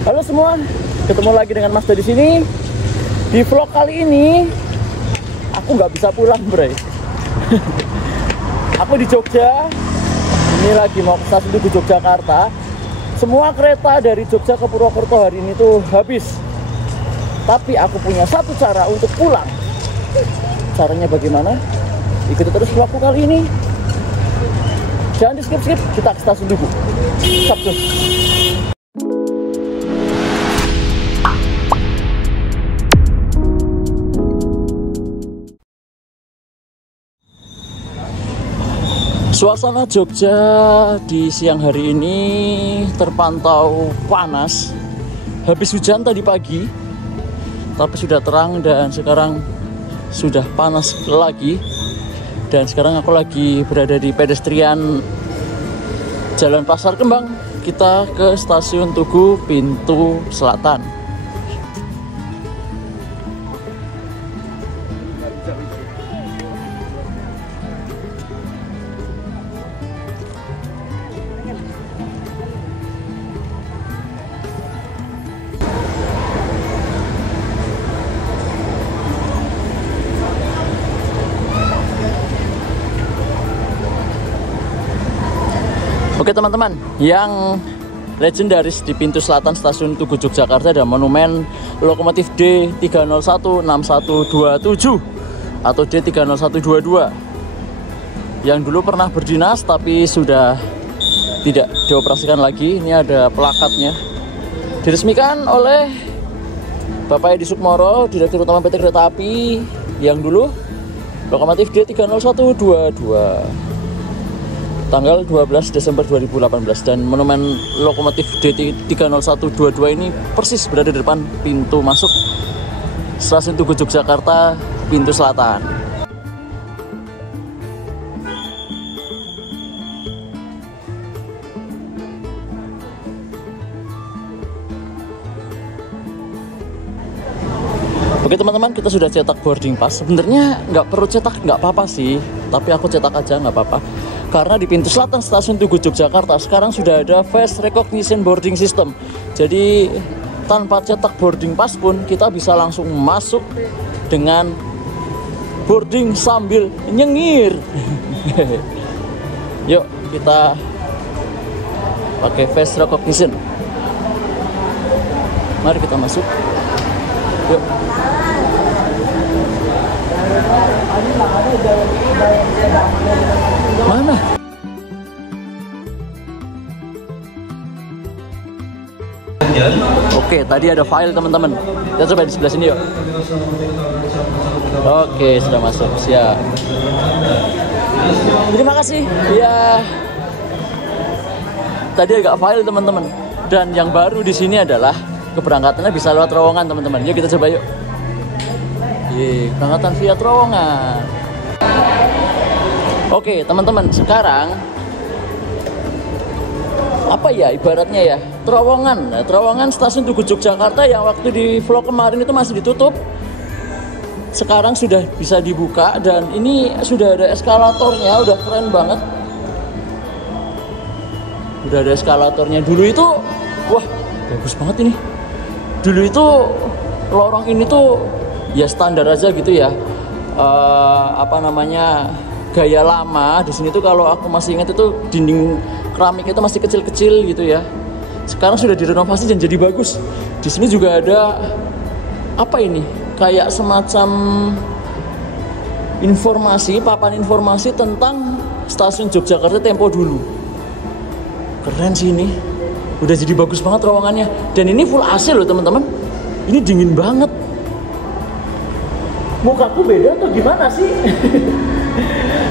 Halo semua, ketemu lagi dengan Mas di sini. Di vlog kali ini, aku nggak bisa pulang, Bray. Aku di Jogja. Ini lagi mau ke stasiun Tugu Yogyakarta. Semua kereta dari Jogja ke Purwokerto hari ini tuh habis. Tapi aku punya satu cara untuk pulang. Caranya bagaimana? Ikuti terus vlogku kali ini. Jangan di skip-skip, kita ke stasiun Tugu. Sabtu. Suasana Jogja di siang hari ini terpantau panas. Habis hujan tadi pagi, tapi sudah terang dan sekarang sudah panas lagi. Dan sekarang aku lagi berada di pedestrian Jalan Pasar Kembang. Kita ke stasiun Tugu pintu selatan. Oke teman-teman, yang legendaris di pintu selatan stasiun Tugu Yogyakarta ada monumen lokomotif D3016127 atau D30122 yang dulu pernah berdinas tapi sudah tidak dioperasikan lagi. Ini ada plakatnya, diresmikan oleh Bapak Edi Sukmoro, Direktur Utama PT Kereta Api yang dulu lokomotif D30122 tanggal 12 Desember 2018. Dan monumen lokomotif D30122 ini persis berada di depan pintu masuk stasiun Tugu Yogyakarta pintu selatan. Oke teman-teman, kita sudah cetak boarding pass. Sebenarnya nggak perlu cetak, nggak apa-apa sih, tapi aku cetak aja nggak apa-apa. Karena di pintu selatan stasiun Tugu Yogyakarta sekarang sudah ada face recognition boarding system. Jadi tanpa cetak boarding pass pun kita bisa langsung masuk dengan boarding sambil nyengir. Yuk kita pakai face recognition. Mari kita masuk. Yuk. Mana? Oke, tadi ada file teman-teman. Kita coba di sebelah sini yuk. Oke, sudah masuk. Siap. Terima kasih. Ya. Tadi agak file teman-teman. Dan yang baru di sini adalah keberangkatannya bisa lewat terowongan teman-teman. Yuk kita coba yuk. Berangkatan via terowongan. Oke teman-teman, sekarang apa ya ibaratnya ya, terowongan. Nah, terowongan stasiun Tugu Yogyakarta yang waktu di vlog kemarin itu masih ditutup, sekarang sudah bisa dibuka dan ini sudah ada eskalatornya, udah keren banget. Udah ada eskalatornya. Dulu itu wah bagus banget ini. Dulu itu lorong ini tuh ya standar aja gitu ya, gaya lama. Di sini tuh kalau aku masih ingat itu dinding keramik itu masih kecil-kecil gitu ya. Sekarang sudah direnovasi dan jadi bagus. Di sini juga ada apa ini? Kayak semacam informasi, papan informasi tentang stasiun Yogyakarta tempo dulu. Keren sih ini. Udah jadi bagus banget terowongannya. Dan ini full AC loh teman-teman. Ini dingin banget. Mukaku beda atau gimana sih?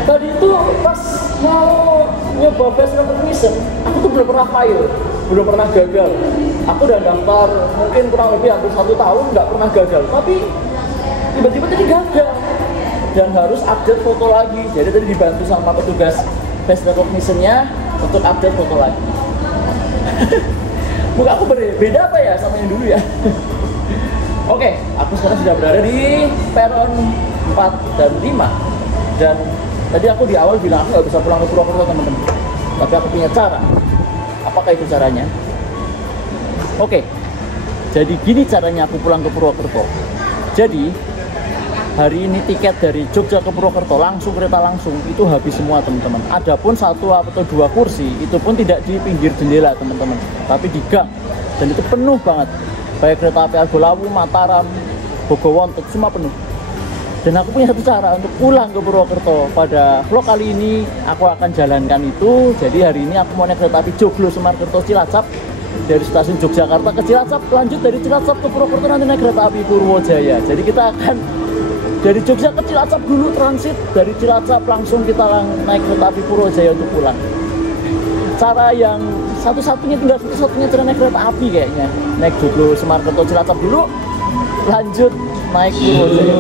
Tadi itu pas mau nyoba face recognition, aku tuh belum pernah fail, belum pernah gagal. Aku udah daftar mungkin kurang lebih hampir 1 tahun nggak pernah gagal, tapi tiba-tiba tadi gagal dan harus update foto lagi. Jadi tadi dibantu sama petugas face recognition-nya untuk update foto lagi. Muka aku beda apa ya sama yang dulu ya? Oke, aku sekarang sudah berada di peron 4 dan 5. Dan tadi aku di awal bilang aku nggak bisa pulang ke Purwokerto teman-teman. Tapi aku punya cara. Apakah itu caranya? Oke, Jadi gini caranya aku pulang ke Purwokerto. Jadi hari ini tiket dari Jogja ke Purwokerto langsung, kereta langsung, itu habis semua teman-teman. Adapun 1 atau 2 kursi itu pun tidak di pinggir jendela teman-teman, tapi di gang, dan itu penuh banget. Baik kereta api Argolawu, Mataram, Bogowonto, semua penuh. Dan aku punya satu cara untuk pulang ke Purwokerto. Pada vlog kali ini aku akan jalankan itu. Jadi hari ini aku mau naik kereta api Joglo Semarkerto Cilacap dari stasiun Yogyakarta ke Cilacap, lanjut dari Cilacap ke Purwokerto, nanti naik kereta api Purwojaya. Jadi kita akan dari Jogja ke Cilacap dulu, transit dari Cilacap langsung kita naik kereta api Purwojaya untuk pulang. Cara yang satu-satunya, tinggal satu-satunya cara naik kereta api kayaknya, naik Joglo Semarkerto Cilacap dulu, lanjut naik Purwojaya.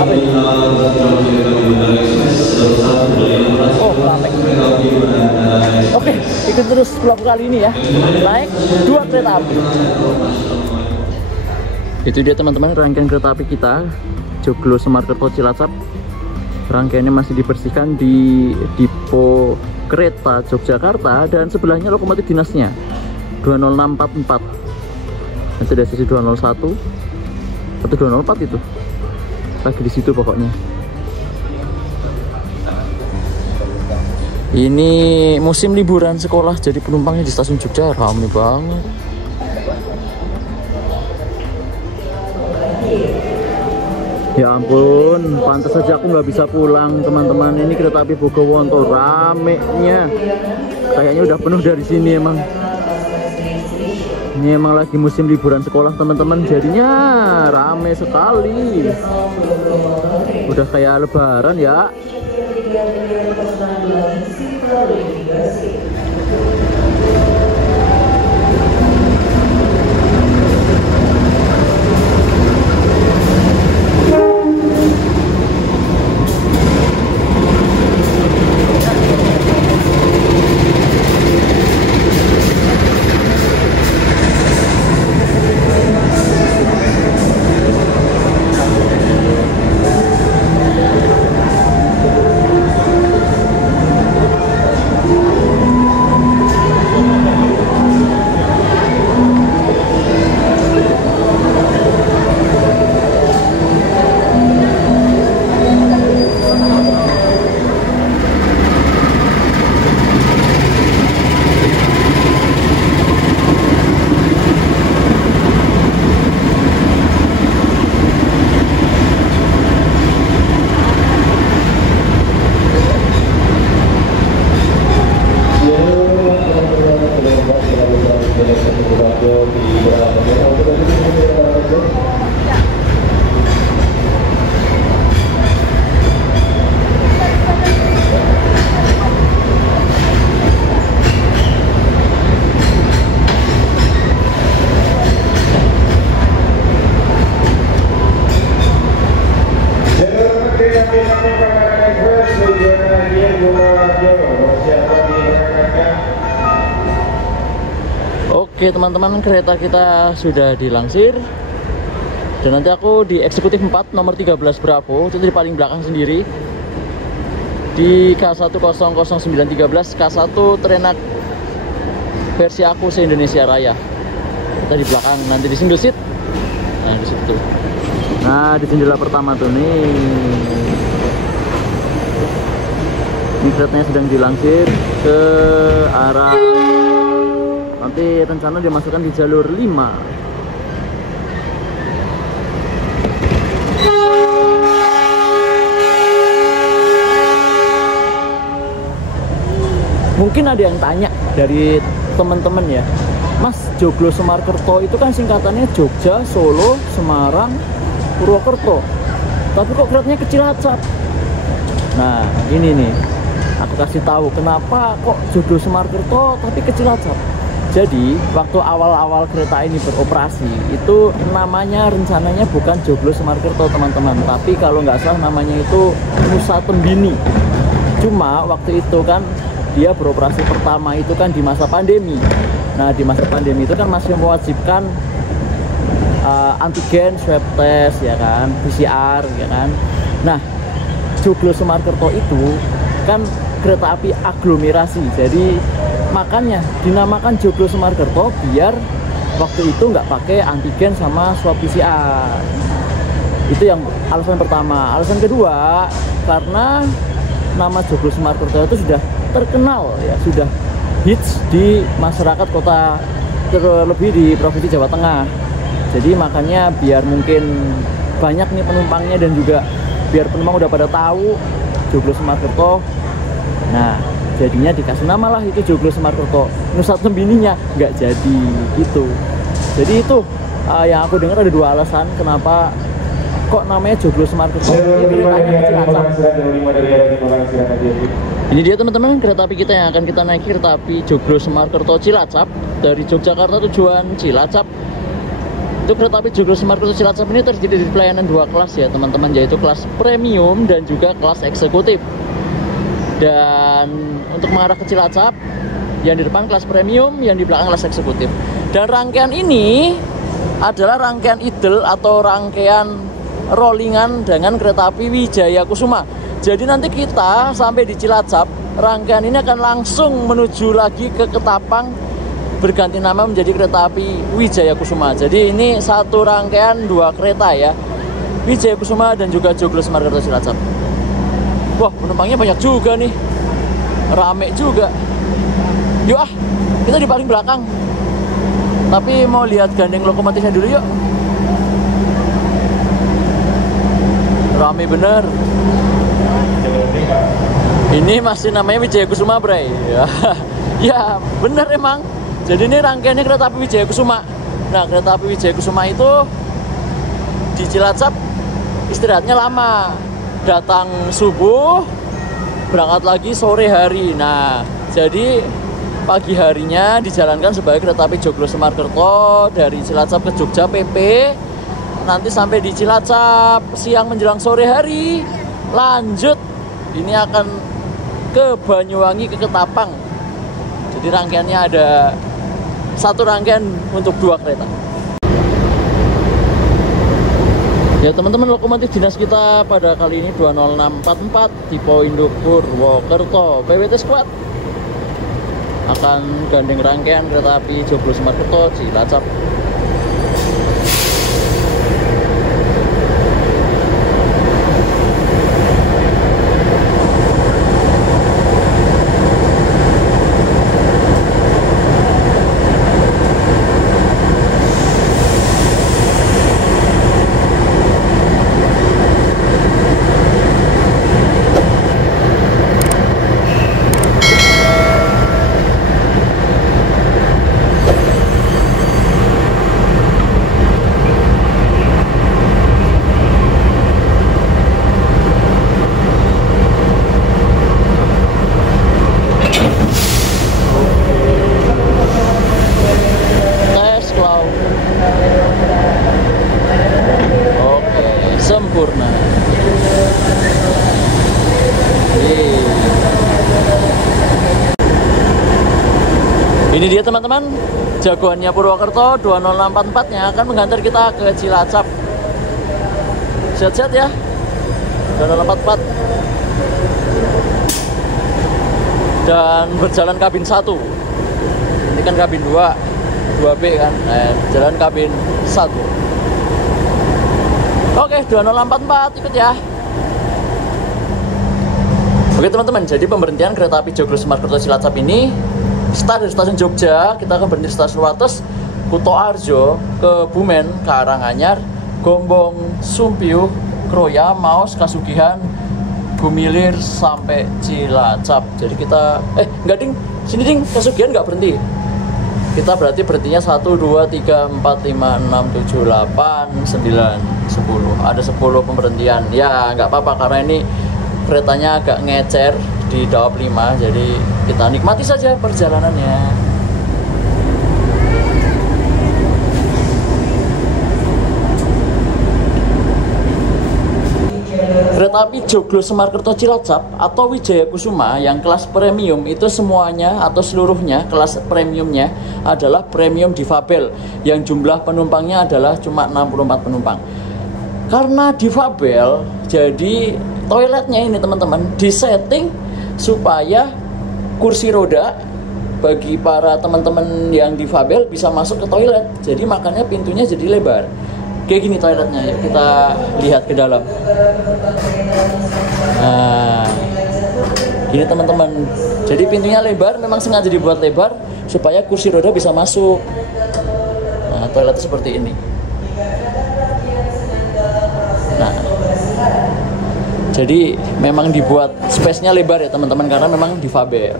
Apa ini? Oh, Klamek. Oke, ikut terus vlog kali ini ya. Naik 2 kereta api. Itu dia teman-teman rangkaian kereta api kita Joglo Semarkerto Cilacap. Rangkaiannya masih dibersihkan di Dipo Kereta Yogyakarta, dan sebelahnya lokomotif dinasnya 20644. Nanti ada sisi 201 atau 204 itu. Lagi di situ pokoknya. Ini musim liburan sekolah, jadi penumpangnya di stasiun Jogja ramai banget. Ya ampun, pantas saja aku nggak bisa pulang teman-teman. Ini kereta api Bogowonto ramenya. Kayaknya udah penuh dari sini emang. Ini emang lagi musim liburan sekolah teman-teman, jadinya rame sekali. Udah kayak lebaran ya. Oke teman-teman, kereta kita sudah dilansir. Dan nanti aku di eksekutif 4 nomor 13 Bravo, itu di paling belakang sendiri. Di K100913 K1 Trenak versi aku se-Indonesia Raya. Kita di belakang, nanti di single seat. Nah di situ. Nah di jendela pertama tuh nih. Ini keretanya sedang dilansir ke arah, nanti rencana dimasukkan di jalur 5. Mungkin ada yang tanya dari teman-teman ya, Mas, Joglo Semarkerto itu kan singkatannya Jogja, Solo, Semarang, Purwokerto, tapi kok keretanya ke Cilacap? Nah ini nih, aku kasih tahu kenapa kok Joglo Semarkerto tapi ke Cilacap. Jadi waktu awal-awal kereta ini beroperasi itu namanya rencananya bukan Joglo Semarkerto teman-teman, tapi kalau nggak salah namanya itu Nusa Tembini. Cuma waktu itu kan dia beroperasi pertama itu kan di masa pandemi. Nah di masa pandemi itu kan masih mewajibkan antigen, swab test ya kan, PCR ya kan. Nah Joglo Semarkerto itu kan kereta api aglomerasi, jadi makanya dinamakan Joglo Semarkerto biar waktu itu nggak pakai antigen sama swab PCR. Itu yang alasan pertama. Alasan kedua, karena nama Joglo Semarkerto itu sudah terkenal ya, sudah hits di masyarakat kota, terlebih di Provinsi Jawa Tengah. Jadi makanya biar mungkin banyak nih penumpangnya dan juga biar penumpang udah pada tahu Joglo Semarkerto. Nah, jadinya dikasih nama lah itu Joglo Semarkerto. Nusa Tembininya nggak jadi gitu. Jadi itu yang aku dengar ada dua alasan kenapa kok namanya Joglo Semarkerto. Ini dia teman-teman kereta api kita yang akan kita naiki, kereta api Joglo Semarkerto Cilacap dari Yogyakarta tujuan Cilacap. Itu kereta api Joglo Semarkerto Cilacap ini terdiri dari pelayanan dua kelas ya teman-teman, yaitu kelas premium dan juga kelas eksekutif. Dan untuk mengarah ke Cilacap, yang di depan kelas premium, yang di belakang kelas eksekutif. Dan rangkaian ini adalah rangkaian idle atau rangkaian rollingan dengan kereta api Wijaya Kusuma. Jadi nanti kita sampai di Cilacap, rangkaian ini akan langsung menuju lagi ke Ketapang, berganti nama menjadi kereta api Wijaya Kusuma. Jadi ini satu rangkaian dua kereta ya, Wijaya Kusuma dan juga Joglo Semarkerto Cilacap. Wah, penumpangnya banyak juga nih, rame juga. Yuk kita di paling belakang, tapi mau lihat gandeng lokomotifnya dulu yuk. Rame bener. Ini masih namanya Wijaya Kusuma, Bray. Ya bener emang. Jadi ini rangkaiannya kereta api Wijaya Kusuma. Nah, kereta api Wijaya Kusuma itu di Cilacap istirahatnya lama. Datang subuh, berangkat lagi sore hari. Nah, jadi pagi harinya dijalankan sebagai kereta api Joglo Semarkerto dari Cilacap ke Jogja PP. Nanti sampai di Cilacap siang menjelang sore hari. Lanjut, ini akan ke Banyuwangi, ke Ketapang. Jadi rangkaiannya ada satu rangkaian untuk dua kereta. Ya teman-teman, lokomotif dinas kita pada kali ini 20644 tipe induk Purwokerto PWT Squad akan gandeng rangkaian kereta api Joglo Semarkerto Cilacap. Sempurna. Ini dia teman-teman, jagoannya Purwokerto 20644 yang akan menghantar kita ke Cilacap. Sehat-sehat ya, 20644. Dan berjalan kabin 1. Ini kan kabin 2, 2B kan, jalan kabin 1. Oke, 20644 ikut ya. Oke teman-teman, jadi pemberhentian kereta api Joglo Semarkerto Cilacap ini start dari stasiun Jogja, kita akan berhenti di stasiun Wates, Kuto Arjo, Kebumen, Karanganyar, Gombong, Sumpiuh, Kroya, Maus, Kasugihan, Gumilir sampai Cilacap. Jadi kita enggak ding, sini ding, Kasugihan nggak berhenti. Kita berarti berhentinya 1, 2, 3, 4, 5, 6, 7, 8, 9, 10. Ada 10 pemberhentian. Ya nggak apa-apa karena ini keretanya agak ngecer di Daop 5. Jadi kita nikmati saja perjalanannya. Kereta api Joglo Semarkerto Cilacap atau Wijaya Kusuma yang kelas premium itu semuanya atau seluruhnya kelas premiumnya adalah premium difabel yang jumlah penumpangnya adalah cuma 64 penumpang. Karena difabel, jadi toiletnya ini teman-teman disetting supaya kursi roda bagi para teman-teman yang difabel bisa masuk ke toilet. Jadi makanya pintunya jadi lebar. Kayak gini toiletnya, yuk kita lihat ke dalam. Nah, gini teman-teman. Jadi pintunya lebar, memang sengaja dibuat lebar supaya kursi roda bisa masuk. Nah, toiletnya seperti ini. Nah, jadi memang dibuat space-nya lebar ya teman-teman, karena memang difabel.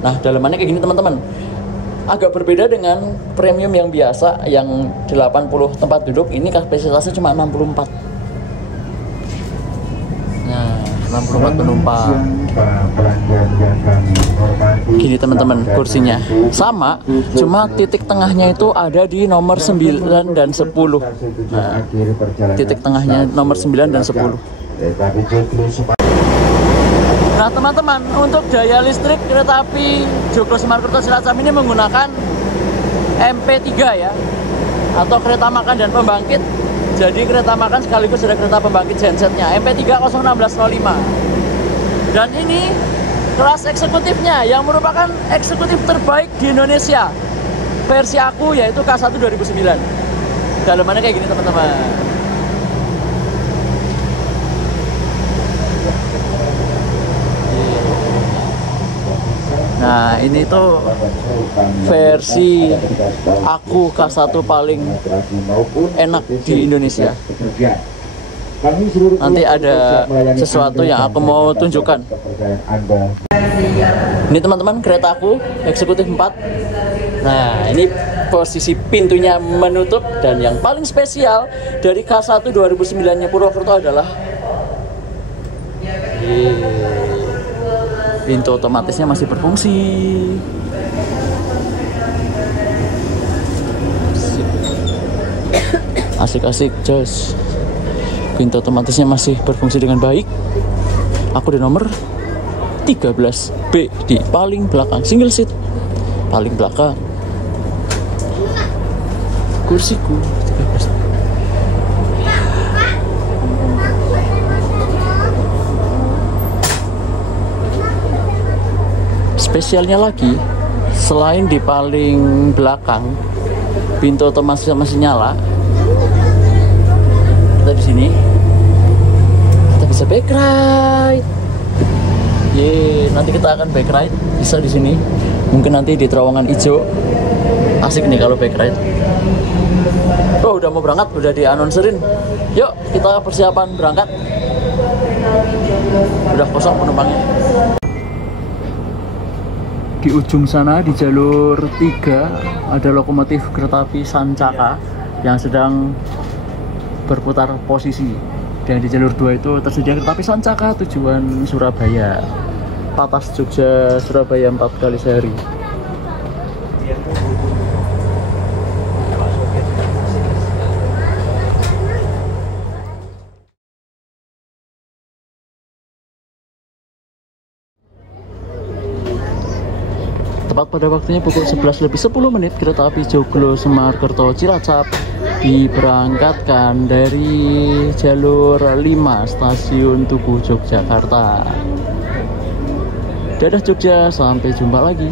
Nah, dalamannya kayak gini teman-teman. Agak berbeda dengan premium yang biasa yang 80 tempat duduk. Ini kapasitasnya cuma 64. Nah, 64 penumpang. Gini teman-teman, kursinya sama, cuma titik tengahnya itu ada di nomor 9 dan 10. Nah, titik tengahnya nomor 9 dan 10. Nah teman-teman, untuk daya listrik kereta api Joglo Semarkerto Cilacap ini menggunakan MP3 ya, atau kereta makan dan pembangkit. Jadi kereta makan sekaligus ada kereta pembangkit gensetnya, MP3 01605. Dan ini kelas eksekutifnya yang merupakan eksekutif terbaik di Indonesia versi aku, yaitu K1 2009. Dalamannya kayak gini teman-teman. Nah, ini tuh versi aku K1 paling enak di Indonesia. Nanti ada sesuatu yang aku mau tunjukkan. Ini teman-teman, kereta aku eksekutif 4. Nah, ini posisi pintunya menutup, dan yang paling spesial dari K1 2009-nya Purwokerto adalah pintu otomatisnya masih berfungsi. Asik-asik, jos. Pintu otomatisnya masih berfungsi dengan baik. Aku di nomor 13B di paling belakang, single seat, paling belakang. Kursiku 13. Spesialnya lagi, selain di paling belakang pintu otomatis masih nyala, kita di sini kita bisa back ride. Nanti kita akan back ride, bisa di sini. Mungkin nanti di terowongan hijau. Asik nih kalau back ride. Oh, udah mau berangkat, udah dianonserin. Yuk, kita persiapan berangkat. Udah kosong penumpangnya. Di ujung sana di jalur 3 ada lokomotif kereta api Sancaka yang sedang berputar posisi, dan di jalur 2 itu tersedia kereta api Sancaka tujuan Surabaya, Patas Jogja Surabaya 4 kali sehari. Tepat pada waktunya pukul 11:10 kereta api Joglo Semarkerto Cilacap diberangkatkan dari jalur 5 stasiun Tugu Yogyakarta. Dadah Jogja, sampai jumpa lagi.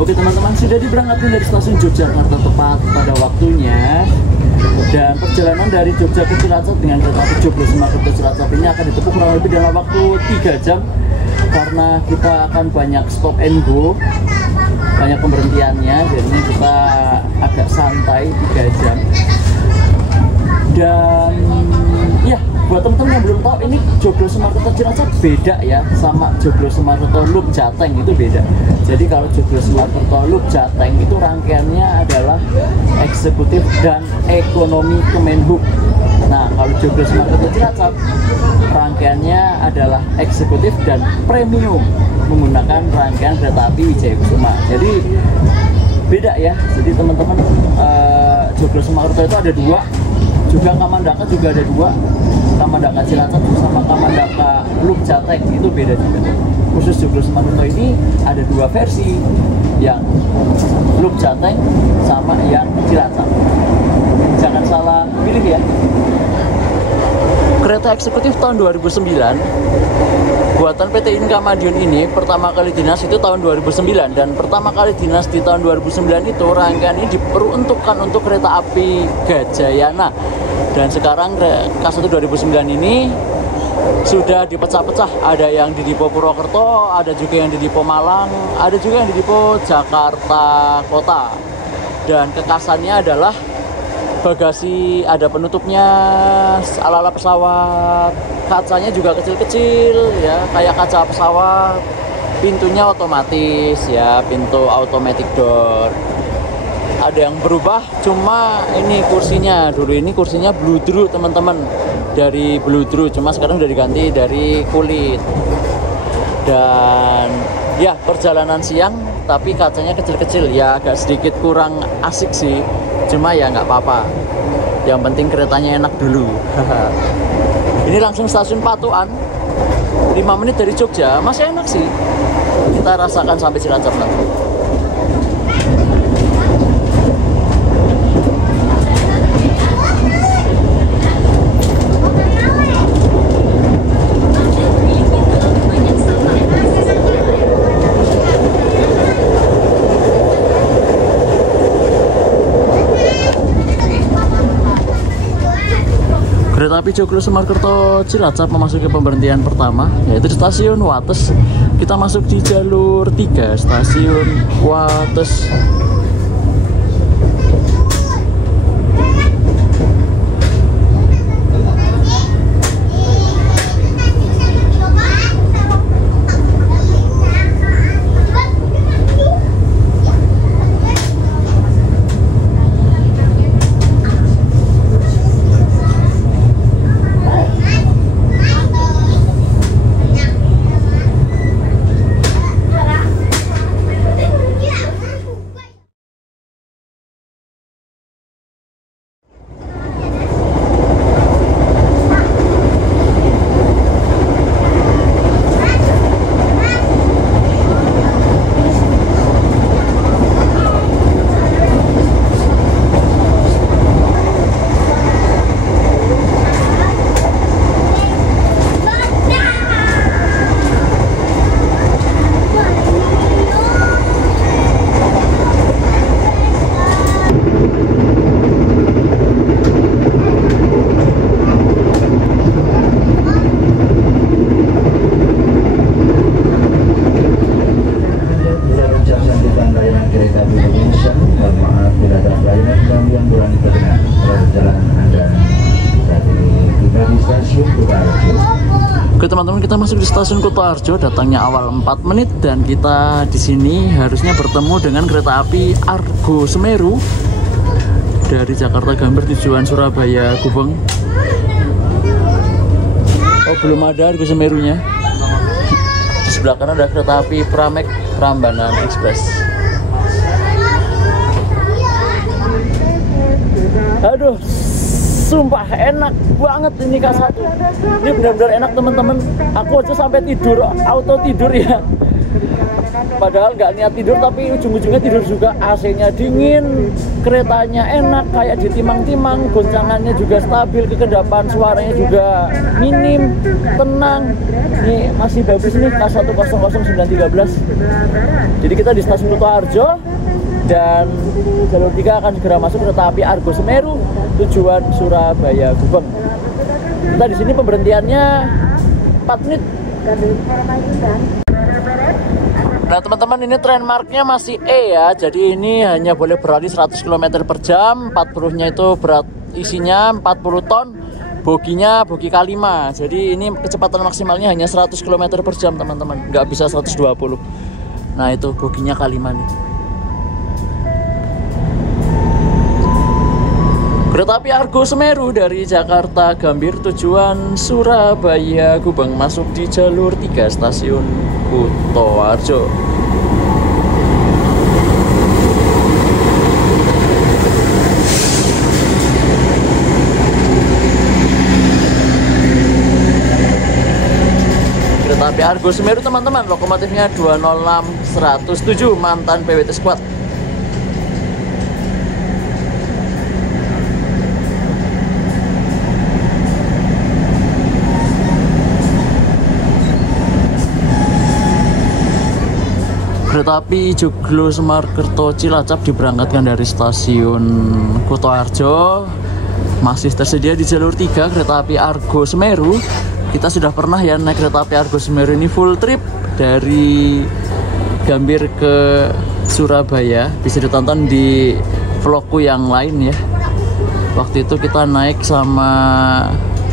Oke teman-teman, sudah diberangkatkan dari stasiun Yogyakarta tepat pada waktunya, dan perjalanan dari Jogja ke Cilacap dengan kereta api Joglo Semarkerto Cilacap ini akan ditempuh kurang lebih dalam waktu 3 jam, karena kita akan banyak stop and go, banyak pemberhentiannya, jadi kita agak santai 3 jam. Dan ya, buat teman-teman yang belum tahu, ini Joglo Semarkerto Cilacap beda ya sama Joglo Semarkerto Loop Jateng, itu beda. Jadi kalau Joglo Semarkerto Loop Jateng itu rangkaiannya adalah eksekutif dan ekonomi Kemenhub. Nah, kalau Joglo Semarkerto Cilacap rangkaiannya adalah eksekutif dan premium menggunakan rangkaian kereta api Wijaya Kusuma. Jadi beda ya. Jadi teman-teman, Joglo Semakerto itu ada dua, juga Kamandaka juga ada dua, Kamandaka Cilacap sama Kamandaka Loop Jateng itu beda juga. Khusus Joglo Semakerto ini ada dua versi, yang Loop Jateng sama yang Cilacap. Jangan salah pilih ya. Kereta eksekutif tahun 2009 buatan PT Inka Madiun ini pertama kali dinas itu tahun 2009, dan pertama kali dinas di tahun 2009 itu rangkaian ini diperuntukkan untuk kereta api Gajayana, dan sekarang K1 2009 ini sudah dipecah-pecah, ada yang di Dipo Purwokerto, ada juga yang di Dipo Malang, ada juga yang di Dipo Jakarta Kota, dan kekasannya adalah bagasi ada penutupnya ala-ala pesawat, kacanya juga kecil-kecil ya, kayak kaca pesawat, pintunya otomatis ya, pintu automatic door. Ada yang berubah, cuma ini kursinya, dulu ini kursinya bludru teman-teman, dari bludru, cuma sekarang udah diganti dari kulit. Dan ya perjalanan siang tapi kacanya kecil-kecil ya, agak sedikit kurang asik sih, cuma ya nggak apa-apa, yang penting keretanya enak dulu. Ini langsung stasiun Patuan, 5 menit dari Jogja, masih enak sih, kita rasakan sampai Cilacap nanti. Kereta api Joglo Semakerto Cilacap memasuki pemberhentian pertama, yaitu di stasiun Wates. Kita masuk di jalur 3, stasiun Wates. Oke teman-teman, kita masuk di stasiun Kutoarjo, datangnya awal 4 menit, dan kita di sini harusnya bertemu dengan kereta api Argo Semeru dari Jakarta Gambir tujuan Surabaya Gubeng. Oh, belum ada Argo Semerunya. Di sebelah kanan ada kereta api Pramek Prambanan Express. Aduh, sumpah enak banget ini K1. Ini benar-benar enak teman-teman. Aku aja sampai tidur, auto tidur ya. Padahal nggak niat tidur, tapi ujung-ujungnya tidur juga. AC-nya dingin, keretanya enak, kayak ditimang-timang, goncangannya juga stabil, kekendapan suaranya juga minim, tenang. Ini masih bagus nih K1 00913. Jadi kita di stasiun Kutoarjo, dan jalur 3 akan segera masuk kereta api Argo Semeru tujuan Surabaya Gubeng. Kita di sini pemberhentiannya 4 menit. Nah teman-teman, ini trainmarknya masih E ya, jadi ini hanya boleh berlari 100 km per jam, 40-nya itu berat isinya 40 ton, boginya bogi K5, jadi ini kecepatan maksimalnya hanya 100 km per jam teman-teman, nggak bisa 120. Nah itu boginya K5 nih. Kereta api Argo Semeru dari Jakarta Gambir tujuan Surabaya Gubeng masuk di jalur 3 stasiun Kutoarjo. Kereta api Argo Semeru teman-teman, lokomotifnya 206-107 mantan PWT Squad. Kereta api Joglo Semarkerto Cilacap diberangkatkan dari stasiun Kutoarjo. Masih tersedia di jalur 3 kereta api Argo Semeru. Kita sudah pernah ya naik kereta api Argo Semeru ini full trip dari Gambir ke Surabaya. Bisa ditonton di vlogku yang lain ya. Waktu itu kita naik sama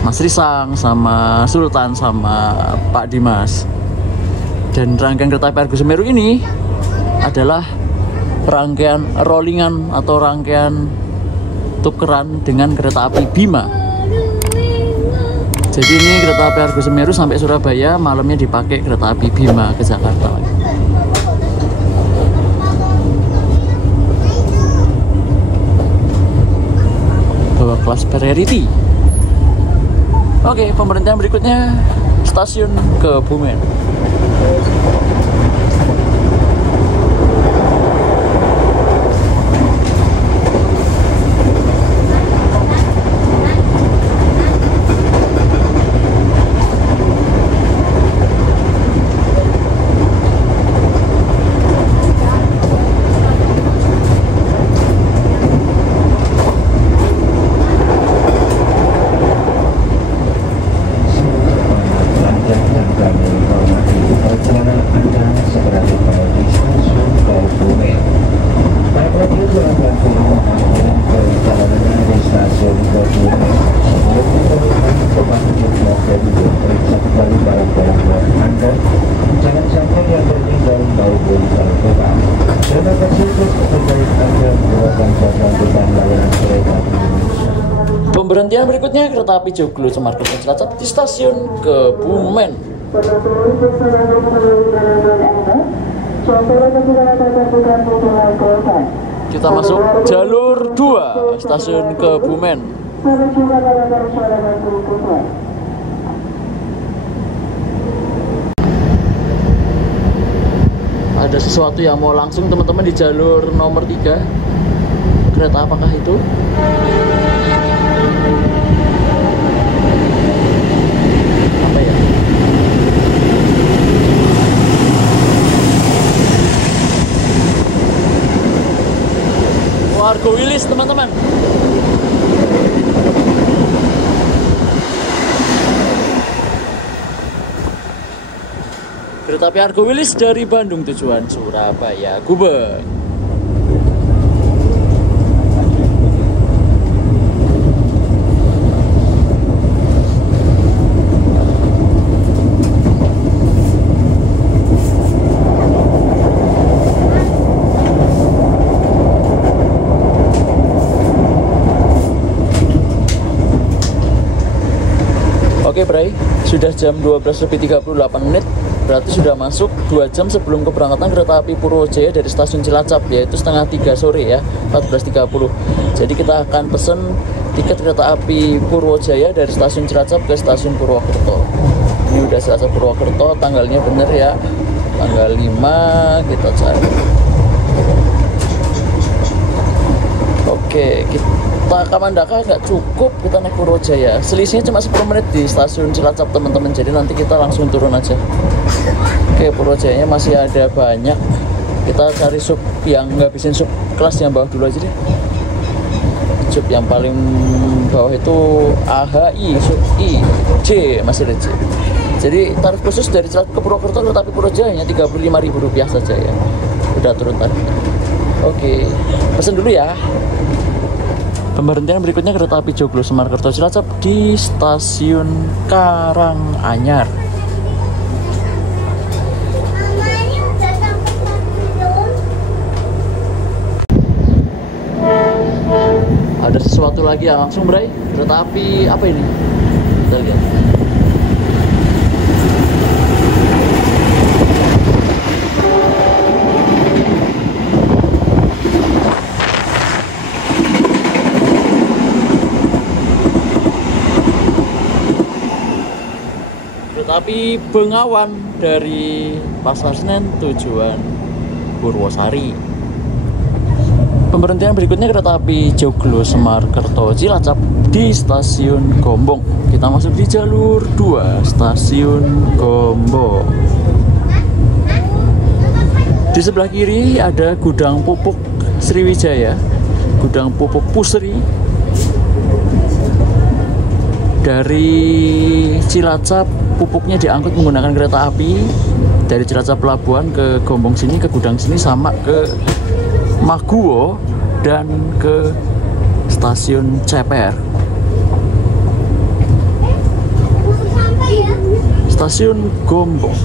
Mas Risang, sama Sultan, sama Pak Dimas. Dan rangkaian kereta api Argo Semeru ini adalah rangkaian rollingan atau rangkaian tukeran dengan kereta api Bima. Jadi ini kereta api Argo Semeru sampai Surabaya, malamnya dipakai kereta api Bima ke Jakarta. Bawa kelas priority. Oke, pemberhentian berikutnya stasiun Kebumen. Pemberhentian berikutnya kereta api Joglo Semarkerto Cilacap di stasiun Kebumen. Kita masuk jalur 2 stasiun Kebumen. Ada sesuatu yang mau langsung teman-teman di jalur nomor 3. Kereta apakah itu? Apa ya? Argo Wilis teman-teman. Kereta api Argo Wilis dari Bandung tujuan Surabaya Gubeng. Oke Bray, sudah jam 12:38, berarti sudah masuk 2 jam sebelum keberangkatan kereta api Purwojaya dari stasiun Cilacap, yaitu setengah 3 sore ya, 14.30. Jadi kita akan pesen tiket kereta api Purwojaya dari stasiun Cilacap ke stasiun Purwokerto. Ini udah Cilacap Purwokerto, tanggalnya bener ya, tanggal 5 kita cari. Oke, kita Kamandaka nggak cukup, kita naik Purwojaya. Selisihnya cuma 10 menit di stasiun Cilacap teman-teman, jadi nanti kita langsung turun aja. Oke, Purwojayanya masih ada banyak. Kita cari sub yang ngabisin sub kelas yang bawah dulu aja deh. Sub yang paling bawah itu AHI, sub I, J, masih ada J. Jadi tarif khusus dari Cilacap ke Purwokerto tapi Purwojaya hanya Rp35.000 saja ya. Udah turun tarif. Oke, pesen dulu ya. Pemberhentian berikutnya kereta api Joglo Semarkerto Cilacap di stasiun Karanganyar. Ada sesuatu lagi ya, langsung Bray. Kereta api apa ini? Bentar ya. Kereta api Bengawan dari Pasar Senen tujuan Purwosari. Pemberhentian berikutnya kereta api Joglo Semarkerto Cilacap di stasiun Gombong. Kita masuk di jalur 2 stasiun Gombong. Di sebelah kiri ada gudang pupuk Sriwijaya, gudang pupuk Pusri. Dari Cilacap pupuknya diangkut menggunakan kereta api dari Cilacap Pelabuhan ke Gombong sini, ke gudang sini, sama ke Maguwo dan ke stasiun Ceper. Stasiun Gombong.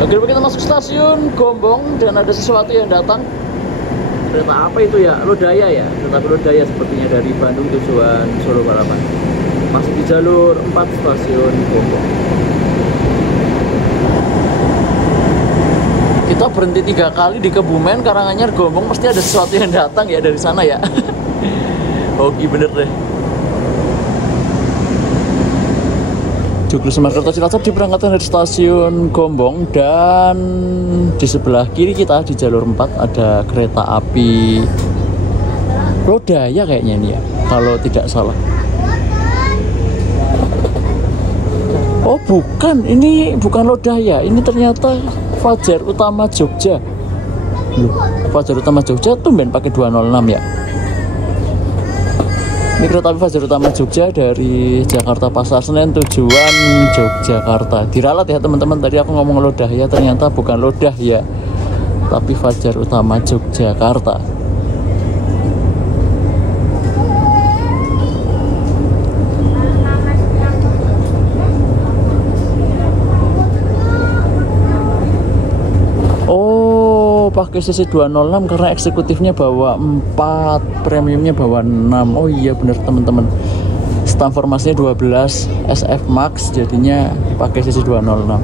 Oke, kita masuk stasiun Gombong dan ada sesuatu yang datang. Kereta apa itu ya? Lodaya ya? Kereta Lodaya sepertinya dari Bandung tujuan Solo Balapan. Masuk di jalur 4 stasiun Gombong. Kita berhenti 3 kali di Kebumen, Karanganyar, Gombong, pasti ada sesuatu yang datang ya dari sana ya. Oke, bener deh. Joglo Semarkerto Cilacap diberangkatkan dari stasiun Gombong, dan di sebelah kiri kita di jalur 4 ada kereta api Lodaya kayaknya ini ya, kalau tidak salah. Oh bukan, ini bukan Lodaya, ini ternyata Fajar Utama Jogja. Loh, Fajar Utama Jogja tumben pakai 206 ya. Ini kereta api Fajar Utama Jogja dari Jakarta Pasar Senen tujuan Yogyakarta. Diralat ya teman-teman, tadi aku ngomong Lodaya, ternyata bukan Lodaya, tapi Fajar Utama Yogyakarta. Pakai CC 206 karena eksekutifnya bawa 4, premiumnya bawa 6. Oh iya bener teman-teman, stamp formasinya 12 SF Max, jadinya pakai CC 206.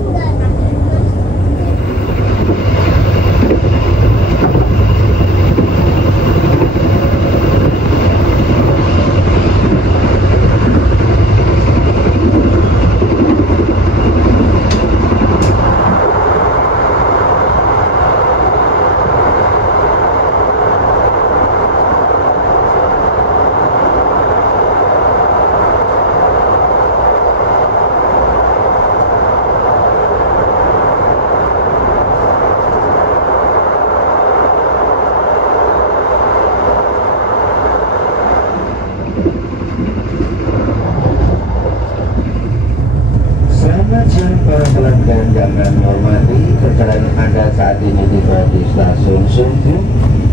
Pelanggan jangan menghormati perjalanan Anda saat ini tiba di stasiun Sumbyo.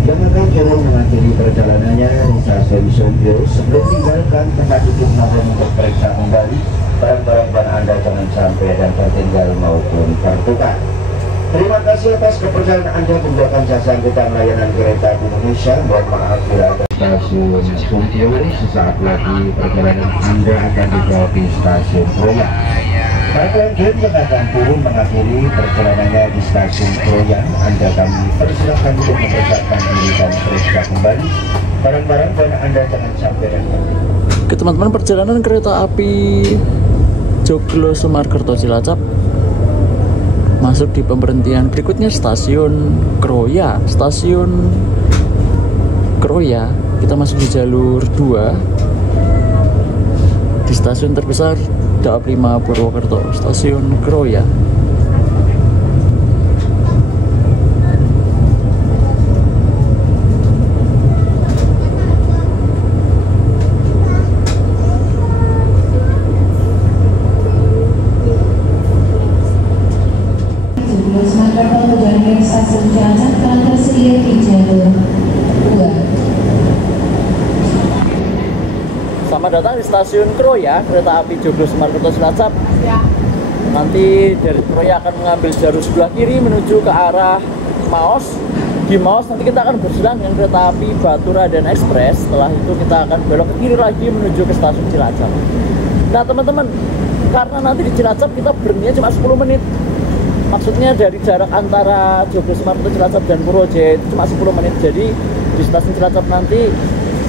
Jangan turun mengakhiri perjalanannya di stasiun Sumbyo. Sebelum tinggalkan tempat duduk mohon untuk periksa kembali barang-barang Anda, jangan sampai dan tertinggal maupun tertukar. Terima kasih atas kepercayaan Anda menggunakan jasa angkutan layanan kereta di Indonesia. Mohon maaf bila ada stasiun Sumbyo. Sesaat lagi perjalanan Anda akan dibawa di stasiun Kroya. Para pelanggan yang akan turun mengakhiri perjalanannya di stasiun Kroya, Anda kami persilakan untuk mempersiapkan diri dan periksa kembali barang-barang dan Anda jangan sampai dan Oke teman-teman, perjalanan kereta api Joglo Semarkerto Cilacap masuk di pemberhentian berikutnya stasiun Kroya. Stasiun Kroya, kita masuk di jalur 2 di stasiun terbesar Daop 5 Purwokerto, stasiun Kroya. Stasiun Cilacap telah tersedia di jalur 2. Selamat datang di stasiun Kroya, kereta api Joglo Semarkerto Cilacap. Nanti dari Kroya akan mengambil jalur sebelah kiri menuju ke arah Maos. Di Maos nanti kita akan bersilang dengan kereta api Batu Raden Express. Setelah itu kita akan belok ke kiri lagi menuju ke stasiun Cilacap. Nah teman-teman, karena nanti di Cilacap kita berhentinya cuma 10 menit. Maksudnya dari jarak antara Joglo Semarkerto Cilacap dan Purwojaya itu cuma 10 menit. Jadi di stasiun Cilacap nanti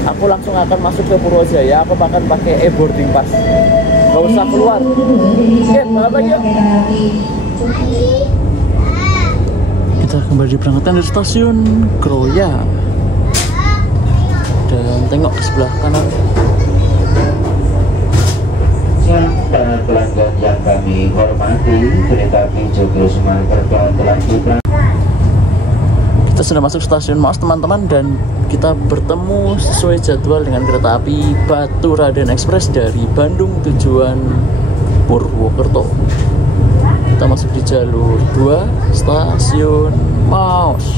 aku langsung akan masuk ke Purwojaya. Aku akan pakai e-boarding pass, nggak usah keluar. Oke, balik lagi yuk. Kita kembali diberangkatkan dari stasiun Kroya. Dan tengok ke sebelah kanan. Para pelanggan yang kami hormati, kereta api Joglo Semarkerto telah diberangkatkan. Kita sudah masuk stasiun Maos teman-teman, dan kita bertemu sesuai jadwal dengan kereta api Batu Raden Express dari Bandung tujuan Purwokerto. Kita masuk di jalur 2 stasiun Maos.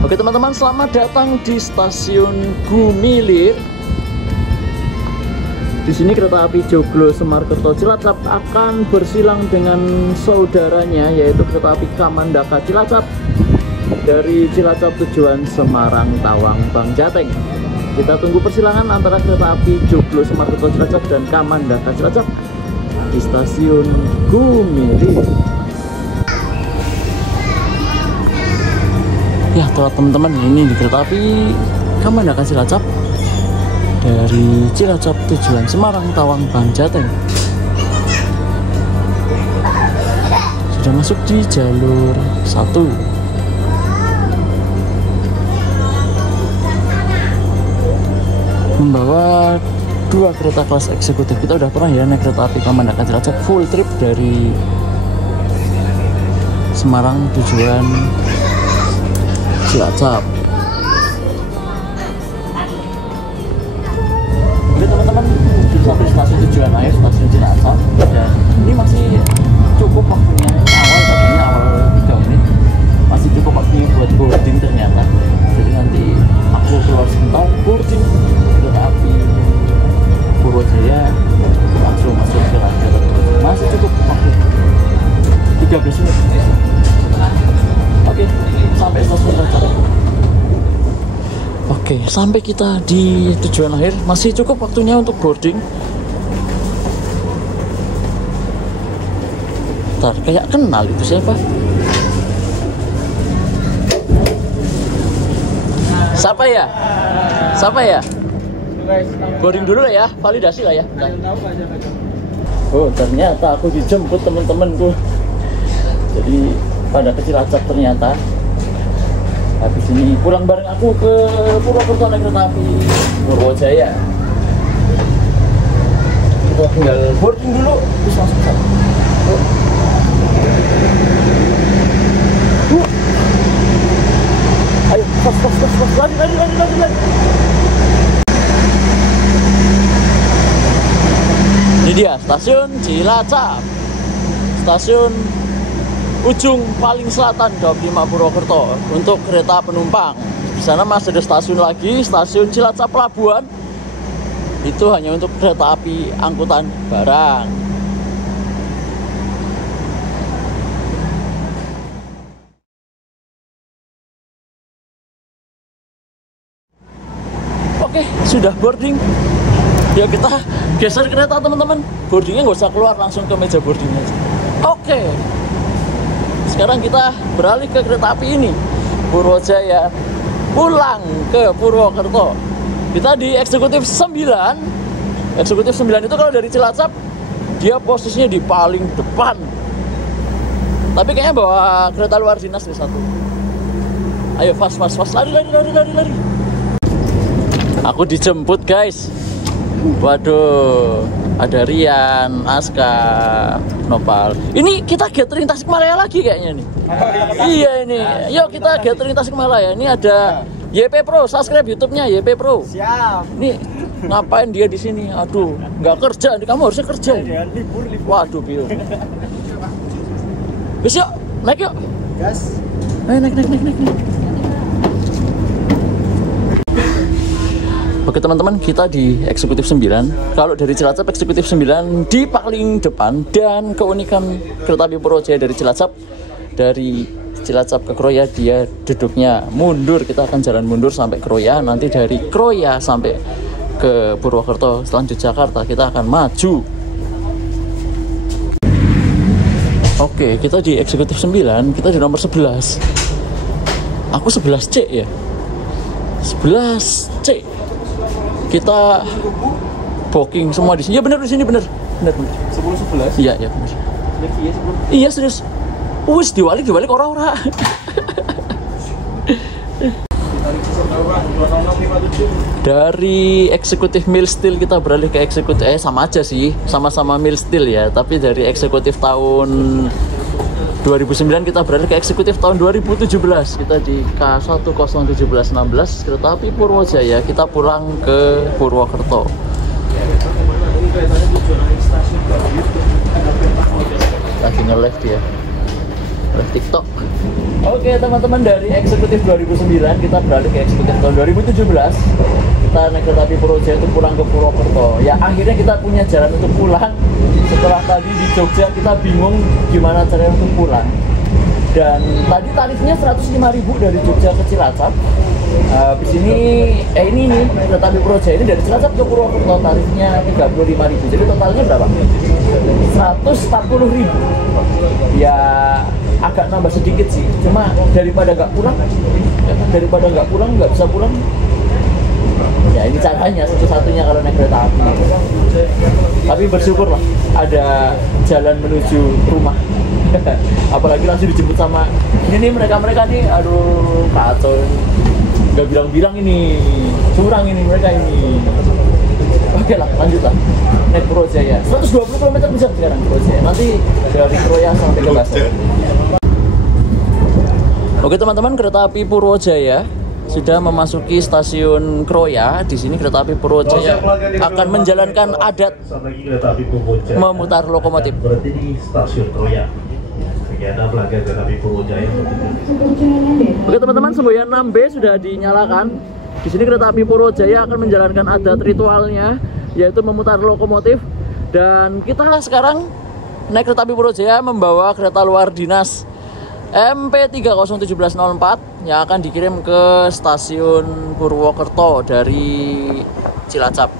Oke teman-teman, selamat datang di stasiun Gumilir. Di sini kereta api Joglo Semarkerto Cilacap akan bersilang dengan saudaranya, yaitu kereta api Kamandaka Cilacap dari Cilacap tujuan Semarang, Tawang, Bang Jateng. Kita tunggu persilangan antara kereta api Joglo Semarkerto Cilacap dan Kamandaka Cilacap di stasiun Gumilir. Ya telah teman-teman, ini di kereta api Kamandaka Cilacap dari Cilacap tujuan Semarang, Tawang, Bang Jateng. Sudah masuk di jalur 1. Membawa 2 kereta kelas eksekutif. Kita udah pernah ya naik kereta api Kamandaka Cilacap full trip dari Semarang tujuan Cilacap. sampai stasiun tujuan akhir, stasiun Cilacap. Dan ini masih cukup waktunya. Awal tadinya awal 3 menit masih cukup waktunya buat boarding ternyata. Jadi nanti aku keluar sebentar, boarding kereta api Purwojaya, langsung masuk ke Cilacap. Masih cukup waktu 13 menit. Oke, sampai stasiun Cilacap. Oke, sampai kita di tujuan akhir, masih cukup waktunya untuk boarding. Bentar, kayak kenal itu siapa? Siapa ya? Siapa ya? Boarding dulu lah ya, validasi lah ya. Bentar. Oh, ternyata aku dijemput temen-temenku. Jadi pada ke Cilacap ternyata. Habis ini pulang bareng aku ke Purwokerto naik kereta api Purwojaya. Kita tinggal boarding dulu, terus langsung sana. Ayo, pas, lari. Ini dia stasiun Cilacap, stasiun ujung paling selatan Daup 5 Purwokerto untuk kereta penumpang. Di sana masih ada stasiun lagi, stasiun Cilacap Pelabuhan. Itu hanya untuk kereta api angkutan barang. Oke, sudah boarding. Ya kita geser kereta teman-teman. Boardingnya nggak usah keluar, langsung ke meja boarding aja. Oke. Sekarang kita beralih ke kereta api ini, Purwojaya, pulang ke Purwokerto. Kita di eksekutif 9. Eksekutif 9 itu kalau dari Cilacap, dia posisinya di paling depan. Tapi kayaknya bawa kereta luar dinas di satu. Ayo fast, lari. Aku dijemput guys. Waduh, ada Rian, Aska, Nopal. Ini kita gathering Tasikmalaya lagi kayaknya nih. Iya ini. Yuk kita gathering Tasikmalaya. Ini ada YP Pro, subscribe YouTube-nya YP Pro. Siap. Nih ngapain dia di sini? Aduh, nggak kerja. Kamu harusnya kerja. Libur. Waduh, Bio. Bis yuk, naik yuk. Gas. Ayo naik. Oke teman-teman, kita di eksekutif 9. Kalau dari Cilacap, eksekutif 9 di paling depan. Dan keunikan kereta api Purwojaya dari Cilacap, dari Cilacap ke Kroya, dia duduknya mundur. Kita akan jalan mundur sampai Kroya. Nanti dari Kroya sampai ke Purwokerto, selanjut Jakarta, kita akan maju. Oke, kita di eksekutif 9. Kita di nomor 11. Aku 11C ya, 11C. Kita booking semua di sini. Ya benar di sini benar. 10-11. Iya benar. Iya serius. Wis diwalik ora. Dari eksekutif meal still kita beralih ke eksekutif sama aja sih, sama-sama meal still ya, tapi dari eksekutif tahun 2009 kita beralih ke eksekutif tahun 2017. Kita di K101716 kereta api Purwojaya. Kita pulang ke Purwokerto. Lagi nge-live dia, live TikTok. Oke teman-teman, dari eksekutif 2009 kita beralih ke eksekutif tahun 2017. Kita naik kereta api Purwojaya untuk pulang ke Purwokerto. Ya akhirnya kita punya jalan untuk pulang. Setelah tadi di Jogja kita bingung gimana caranya untuk pulang. Dan tadi tarifnya 105.000 dari Jogja ke Cilacap. Habis ini ini nih kereta api Purwojaya ini dari Cilacap ke Purwokerto tarifnya 35.000. Jadi totalnya berapa? 140.000. Ya agak nambah sedikit sih. Cuma daripada nggak pulang nggak bisa pulang. Ya ini caranya satu-satunya kalau naik kereta api. Tapi bersyukur lah ada jalan menuju rumah. Apalagi langsung dijemput sama ini nih mereka nih, aduh kacau. Gak bilang-bilang ini curang ini mereka ini. Oke lah, lanjut lah. Naik Purwojaya 120 km bisa sekarang Purwojaya. Nanti dari Kroya sampai ke Basel. Oke teman-teman, kereta api Purwojaya sudah memasuki stasiun Kroya. Di sini kereta api Purwojaya akan menjalankan adat memutar lokomotif. Berarti di stasiun Kroya. Ada pelanggan kereta api Purwojaya. Oke teman-teman, semboyan 6B sudah dinyalakan. Di sini kereta api Purwojaya akan menjalankan adat ritualnya, yaitu memutar lokomotif. Dan kita sekarang naik kereta api Purwojaya membawa kereta luar dinas MP3011704 yang akan dikirim ke stasiun Purwokerto dari Cilacap.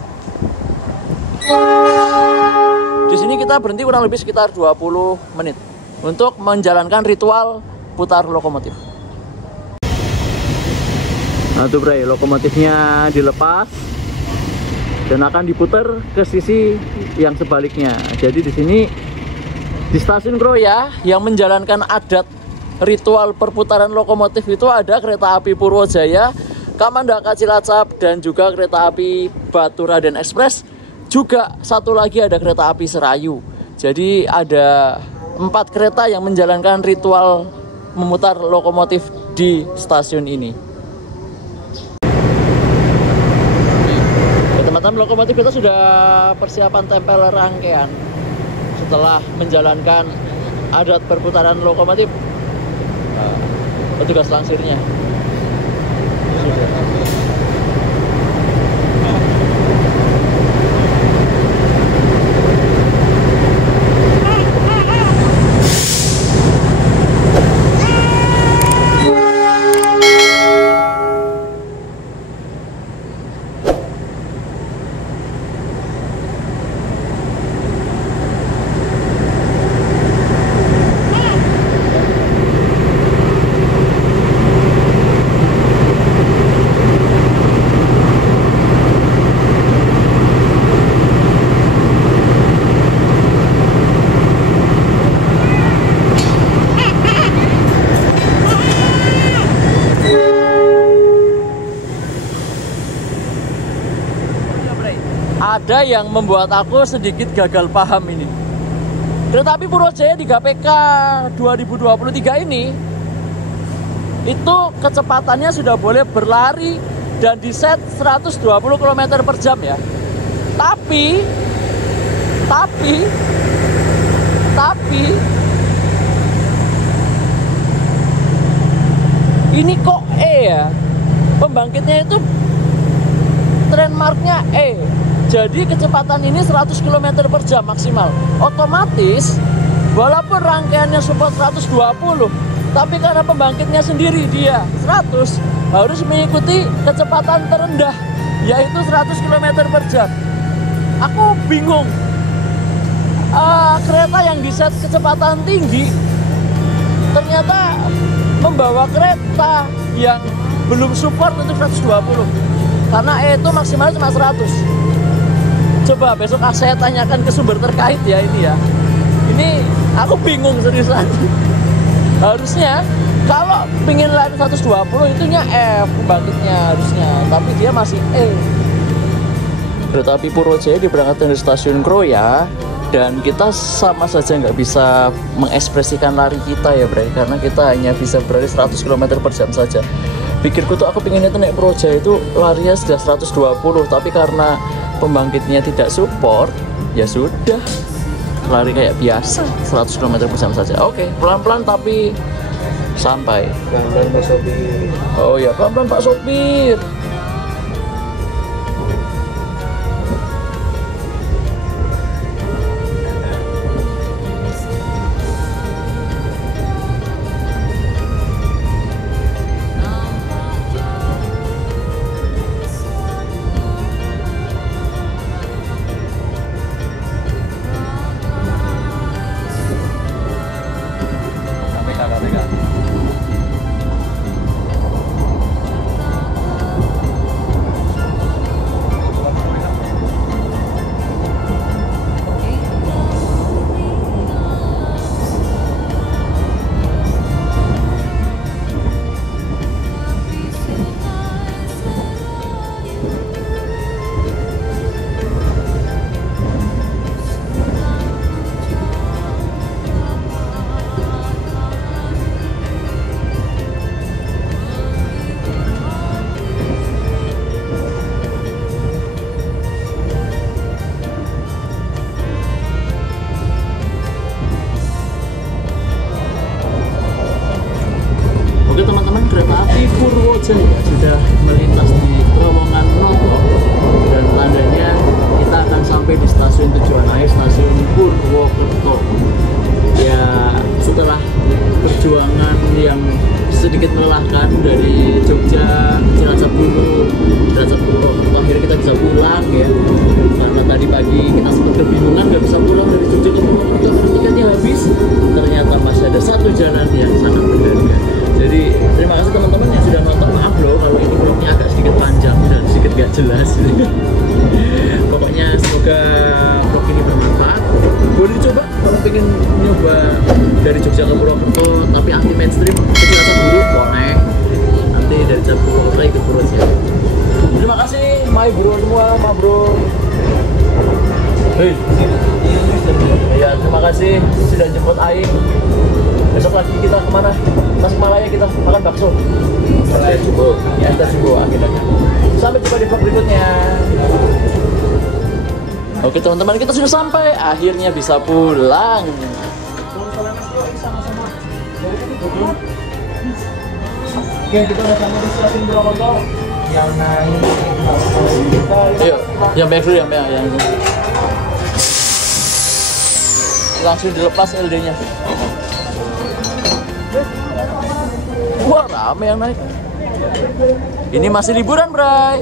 Di sini kita berhenti kurang lebih sekitar 20 menit untuk menjalankan ritual putar lokomotif. Nah tuh Bray, lokomotifnya dilepas dan akan diputar ke sisi yang sebaliknya. Jadi di sini di stasiun Kroya yang menjalankan adat ritual perputaran lokomotif itu ada kereta api Purwojaya, Kamandaka Cilacap, dan juga kereta api Batu Raden Express. Juga satu lagi ada kereta api Serayu. Jadi ada 4 kereta yang menjalankan ritual memutar lokomotif di stasiun ini. Teman-teman, lokomotif kita sudah persiapan tempel rangkaian setelah menjalankan adat perputaran lokomotif. Petugas langsirnya sudah. Ada yang membuat aku sedikit gagal paham ini. Kereta api Purwojaya di KPK 2023 ini itu kecepatannya sudah boleh berlari dan diset 120 km per jam ya. Tapi ini kok E ya. Pembangkitnya itu trademarknya E. Jadi kecepatan ini 100 km per jam maksimal. Otomatis walaupun rangkaiannya support 120, tapi karena pembangkitnya sendiri dia 100, harus mengikuti kecepatan terendah, yaitu 100 km per jam. Aku bingung. Kereta yang diset kecepatan tinggi ternyata membawa kereta yang belum support untuk 120. Karena E itu maksimalnya cuma 100. Coba besok saya tanyakan ke sumber terkait ya ini ya. Ini aku bingung seriusan. Harusnya kalau pingin lari 120 itunya F pembangkitnya harusnya, tapi dia masih E. Kereta api Purwojaya diberangkatkan dari stasiun Kroya dan kita sama saja nggak bisa mengekspresikan lari kita ya Bre, karena kita hanya bisa berlari 100 km per jam saja. Pikirku tuh aku pinginnya tuh naik Purwojaya itu larinya sudah 120, tapi karena pembangkitnya tidak support, ya sudah lari kayak biasa 100 km per jam saja. Oke, pelan-pelan tapi sampai. Pelan-pelan Pak Sopir. Oh ya, pelan-pelan Pak Sopir. saja ya sudah melintas di terowongan Noto, dan tandanya kita akan sampai di stasiun tujuan akhir, stasiun Purwokerto. Ya setelah perjuangan yang sedikit melelahkan dari Jogja ke Cilacap dulu, akhirnya kita bisa pulang ya, karena tadi pagi kita sempat kebingungan nggak bisa pulang dari Jogja ke Purwokerto karena tiketnya habis. Ternyata masih ada satu jalan yang sangat berharga. Jadi terima kasih teman-teman yang sudah nonton. Maaf loh kalau ini vlognya agak sedikit panjang dan sedikit gak jelas. Pokoknya semoga vlog ini bermanfaat. Boleh dicoba kalau pengen nyoba dari Jogja ke Purwokerto tapi anti mainstream, ke Cilacap dulu boleh, nanti dari Cilacap ke Purwokerto ikut Purwokerto. Terima kasih my bro semua, ma bro. Hei, ya terima kasih sudah jemput Aing. Besok lagi kita kemana? Tasikmalaya kita makan bakso. Cukup akhirnya. Sampai jumpa di vlog berikutnya. Oke teman-teman, kita sudah sampai. Akhirnya bisa pulang. Oke, kita udah sampai di stasiun Purwokerto. Yang naik. Ayo, yang banyak dulu, yang ini. Langsung dilepas LD-nya. Wah, rame yang naik. Ini masih liburan, Bray.